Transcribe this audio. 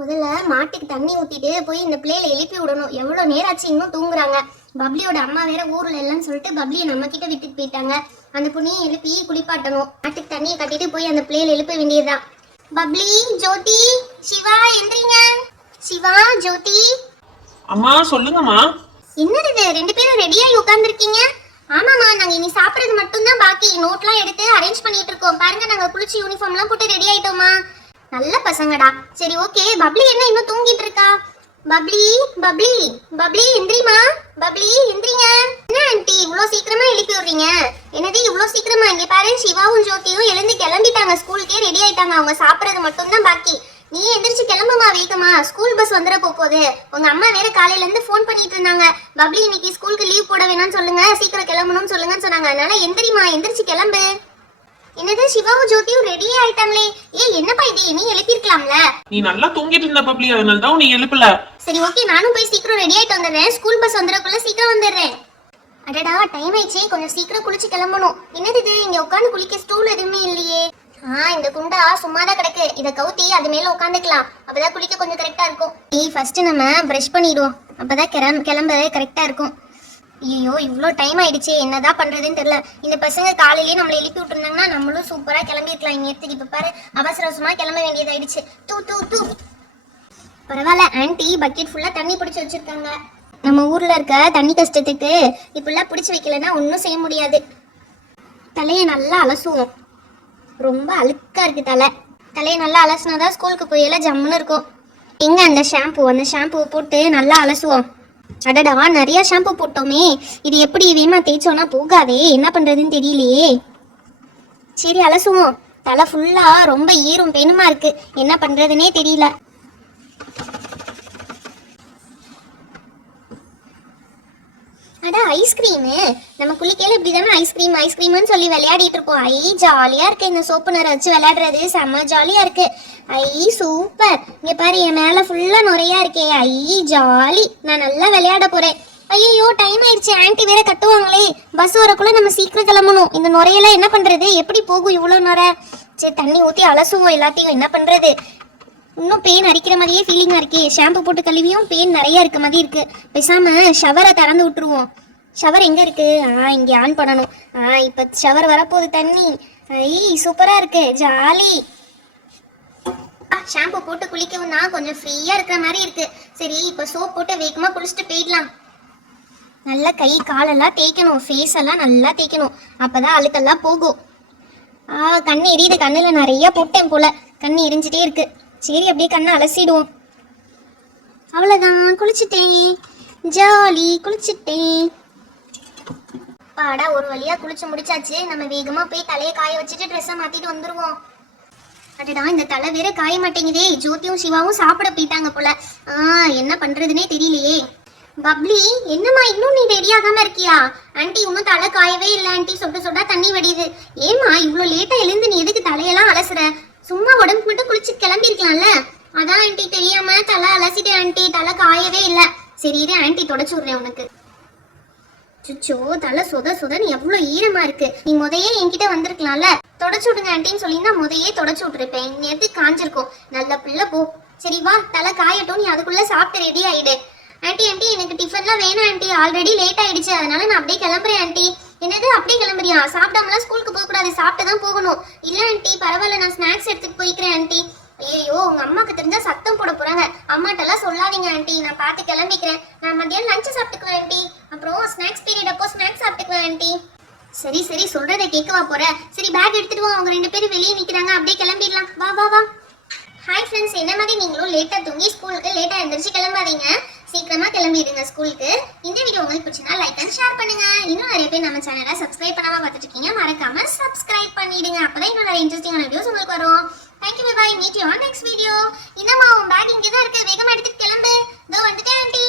முதல்ல மாட்டுக்கு தண்ணி ஊத்திட்டு போய் இந்த பிள்ளையில எழுப்பி விடணும். எவ்வளவு நேரம் ஆச்சு இன்னும் தூங்குறாங்க. பப்ளியோட அம்மா வேற ஊர்ல இல்லைன்னு சொல்லிட்டு பப்ளியை நம்ம கிட்ட விட்டுட்டு போயிட்டாங்க. அந்த புண்ணியை எழுப்பி குளிப்பாட்டணும். மாட்டுக்கு தண்ணியை கட்டிட்டு போய் அந்த பிள்ளையில எழுப்ப வேண்டியதுதான். பப்ளி, ஜோதி, சிவா எந்திரிங்க. சிவா, ஜோதி. அம்மா சொல்லுங்கம்மா. என்னது இது, ரெண்டு பேரும் ரெடியாகி உட்கார்ந்துருக்கீங்க? ஆமாம்மா, நாங்க இனி சாப்பிட்றது மட்டும்தான் பாக்கி. நோட்லாம் எடுத்து அரேஞ்ச் பண்ணிட்டு இருக்கோம். பாருங்க, நாங்க குளிச்சு யூனிஃபார்ம்லாம் போட்டு ரெடி ஆயிட்டோமா. நல்ல பசங்கடா. சரி ஓகே. பப்ளி என்ன இன்னும் தூங்கிட்டு இருக்கா? பப்ளி, பப்ளி, பப்ளி எந்திரிமா. பப்ளி எந்திரிங்க. என்ன ஆண்டி இவ்வளோ சீக்கிரமா எழுப்பி விடுறீங்க? என்னது இவ்வளோ சீக்கிரமா? இங்க பாரு, சிவாவும் ஜோதியும் எழுந்து கிளம்பிட்டாங்க. ஸ்கூலுக்கே ரெடி ஆயிட்டாங்க. அவங்க சாப்பிட்றது மட்டும்தான் பாக்கி. நீ எந்திரிச்சு கிளம்புமா வேகமா. ஸ்கூல் பஸ் வந்துட போகுது. உங்க அம்மா வேற காலையில இருந்து ஃபோன் பண்ணிட்டு இருந்தாங்க. பப்ளி இன்னைக்கு ஸ்கூலுக்கு லீவ் போட வேணாம்னு சொல்லுங்க, சீக்கிரம் கிளம்பணும்னு சொல்லுங்கன்னு சொன்னாங்க. அதனால எந்திரிமா, எந்திரிச்சு கிளம்பு. என்னது சிவாவும் ஜோதியும் ரெடி ஆயிட்டாங்களே. என்னப்பா இது, நீ எழுப்பிருக்கலாம்ல. நீ நல்லா தூங்கிட்டு இருந்த பப்ளி, அதனால தான் நீ எழுப்பல. சரி ஓகே, நானும் போய் சீக்கிரம் ரெடி ஆயிட்டு வந்துடுறேன். ஸ்கூல் பஸ் வந்துறதுக்குள்ள சீக்கிரம் வந்துடுறேன். அடடா, டைம் ஆயிடுச்சு. கொஞ்சம் சீக்கிரம் குளிச்சு கிளம்பணும். என்னது இது, இங்க உட்காந்து குளிக்க ஸ்டூல் எதுவுமே இல்லையே. இந்த குண்டா சும்மாதான் கிடக்கு. இதை கவுத்தி அது மேல உட்காந்துக்கலாம். அப்பதான் குளிக்க கொஞ்சம் கரெக்டா இருக்கும். ஃபர்ஸ்ட் நம்ம பிரஷ் பண்ணிடுவோம். அப்பதான் கிளம்ப கரெக்டா இருக்கும். ஐயோ, இவ்வளோ டைம் ஆயிடுச்சு. என்னதான் பண்றதுன்னு தெரியல. இந்த பசங்க காலையிலேயே நம்மளை எழுப்பி விட்டுருந்தாங்கன்னா நம்மளும் சூப்பரா கிளம்பிருக்கலாம். இங்க எடுத்துக்கு இப்ப பாரு, அவசர அவசரமா கிளம்ப வேண்டியதாயிடுச்சு. தூ தூ தூ. பரவாயில்ல, ஆன்டி பக்கெட் ஃபுல்லா தண்ணி பிடிச்சி வச்சிருக்காங்க. நம்ம ஊர்ல இருக்க தண்ணி கஷ்டத்துக்கு இப்பெல்லாம் பிடிச்சி வைக்கலன்னா ஒன்றும் செய்ய முடியாது. தலையை நல்லா அலசுவோம். ரொம்ப அழுக்கா இருக்கு தலையை நல்லா அலசினாதான் ஸ்கூலுக்கு போயெல்லாம் ஜம்முன்னு இருக்கும். எங்க அந்த ஷாம்பு போட்டு நல்லா அலசுவோம். அடடா, நிறைய ஷாம்பு போட்டோமே. இது எப்படி வேமா தேய்ச்சோன்னா போகாதே. என்ன பண்றதுன்னு தெரியலையே. சரி அலசுவோம். தலை ஃபுல்லா ரொம்ப ஈரும் பெண்ணுமா இருக்கு. என்ன பண்றதுன்னே தெரியல. அட ஐஸ்கிரீமு. நம்ம குளிக்கையில இப்படிதானே ஐஸ்கிரீம்னு சொல்லி விளையாடிட்டு இருப்போம். ஜாலியா இருக்கு. இந்த சோப்பு நிற வச்சு விளையாடுறது செம்ம ஜாலியா இருக்கு. சூப்பர். இங்க பாரு, என் மேல ஃபுல்லா நுரையா இருக்கே. ஜாலி. நான் நல்லா விளையாட போறேன். ஐயோ, டைம் ஆயிடுச்சு. ஆன்ட்டி வேற கத்துவாங்களே. பஸ் வரக்குள்ள நம்ம சீக்கிரம் கிளம்பணும். இந்த நுரையெல்லாம் என்ன பண்றது? எப்படி போகும் இவ்வளவு நுரை? சரி, தண்ணி ஊத்தி அலசுவோம் எல்லாத்தையும். என்ன பண்றது? இன்னும் பெயின் அரிக்கிற மாதிரியே ஃபீலிங்கா இருக்கே. ஷாம்பு போட்டு கழுவியும் பெயின் நிறைய இருக்க மாதிரி இருக்கு. பேசாம ஷவரை திறந்து விட்டுருவோம். ஷவர் எங்க இருக்கு? இங்க ஆன் பண்ணணும். இப்ப ஷவர் வரப்போகுது தண்ணி. சூப்பரா இருக்கு, ஜாலி. ஷாம்பு போட்டு குளிக்கவும் தான் கொஞ்சம் ஃப்ரீயா இருக்கிற மாதிரி இருக்கு. சரி, இப்ப சோப் போட்டு வேகமா குளிச்சுட்டு போயிடலாம். நல்லா கை காலெல்லாம் தேய்க்கணும். ஃபேஸ் எல்லாம் நல்லா தேய்க்கணும். அப்பதான் அழுக்கெல்லாம் போகும். கண்ணு எரியுது. கண்ணுல நிறைய போட்டேன் போல. கண்ணு எரிஞ்சிட்டே இருக்கு. சரி, அப்படியே கண்ணை அலசிடுவோம். அவ்வளவுதான், குளிச்சுட்டேன். ஜாலி, குளிச்சுட்டேன். பாடா, ஒரு வழியா குளிச்சு முடிச்சாச்சு. நம்ம வேகமா போய் தலையை காய வச்சுட்டு ட்ரெஸ்ஸை மாத்திட்டு வந்துருவோம். அடடா, இந்த தலை வேற காய மாட்டேங்குதே. ஜோதியும் சிவாவும் சாப்பிட போயிட்டாங்க போல. என்ன பண்றதுன்னே தெரியலையே. பப்ளி, என்னம்மா இன்னும் நீ ரெடி ஆகாம இருக்கியா? ஆன்ட்டி இன்னும் தலை காயவே இல்லை ஆன்ட்டி. சொட்டா தண்ணி வடியுது. ஏமா இவ்வளோ லேட்டா எழுந்து நீ எதுக்கு தலையெல்லாம் அலசுற? சும்மா உடம்புக்கு மட்டும் குளிச்சு கிளம்பி இருக்கலாம்ல. அதான் ஆன்ட்டி தெரியாம தலை அலசிட்டேன் ஆன்ட்டி. தலை காயவே இல்லை. சரி இரு, ஆன்ட்டி தொடச்சு விடுறேன் உனக்கு. சுச்சோ, தலை சொதன்னு எவ்வளோ ஈரமா இருக்கு. நீ முதையே என்கிட்ட வந்திருக்கலாம்ல. தொடச்சு விடுங்க ஆன்ட்டின்னு சொல்லினா முதையே தொடச்சு விட்டுருப்பேன். நேற்று காஞ்சிருக்கும். நல்ல பிள்ளை போ. சரி வா, தலை காயட்டும். நீ அதுக்குள்ள சாப்பிட்டு ரெடி ஆயிடு. ஆன்ட்டி எனக்கு டிஃபன்லாம் வேணும் ஆன்ட்டி. ஆல்ரெடி லேட் ஆயிடுச்சு. அதனால நான் அப்படியே கிளம்புறேன் ஆன்ட்டி. என்னது அப்படியே கிளம்புறியா? சாப்பிடாமலாம் ஸ்கூலுக்கு போக கூடாது. சாப்பிட்டு தான் போகணும். இல்ல ஆன்ட்டி பரவாயில்ல, நான் ஸ்நாக்ஸ் எடுத்துட்டு போய்க்கிறேன் ஆன்ட்டி. ஐயோ, உங்க அம்மாக்கு தெரிஞ்சா சத்தம் போட போறாங்க. அம்மாட்டெல்லாம் சொல்லாதீங்க ஆன்ட்டி. நான் பார்த்து கிளம்பிக்கிறேன். நான் மத்தியானம் லஞ்ச் சாப்பிட்டுக்குவேன் ஆன்ட்டி. அப்புறம் ஸ்நாக்ஸ் பீரியட் அப்போ ஸ்நாக்ஸ் சாப்பிட்டுக்குவேன் ஆன்ட்டி. சரி சொல்றதை கேட்கவா போற? சரி பேக் எடுத்துட்டு வா. அவங்க ரெண்டு பேரும் வெளியே நிக்கிறாங்க. அப்படியே கிளம்பிடலாம். வா. ஹாய் ஃப்ரெண்ட்ஸ், என்ன மாதிரி நீங்களும் லேட்டா தூங்கி ஸ்கூலுக்கு லேட்டா எழுந்திரிச்சு கிளம்பாதீங்க. சீக்கிரமா கிளம்பிடுங்க ஸ்கூலுக்கு. இந்த வீடியோ உங்களுக்கு பிடிச்சிருந்தா லைக் அண்ட் ஷேர் பண்ணுங்க. இன்னும் நிறைய பேர் நம்ம சேனலை சப்ஸ்கிரைப் பண்ணாம பார்த்துட்டு இருக்கீங்க. மறக்காம சப்ஸ்கிரைப் பண்ணிடுங்க. அப்பதான் இன்னும் நிறைய இன்ட்ரெஸ்டிங்கான வீடியோஸ் உங்களுக்கு வரும். Thank you, bye. Meet you on next video. என்னம்மா உன் பேக் இங்கே தான் இருக்கு. வேகமா எடுத்துட்டு கிளம்பு. இதோ வந்துட்டேன் ஆன்ட்டி.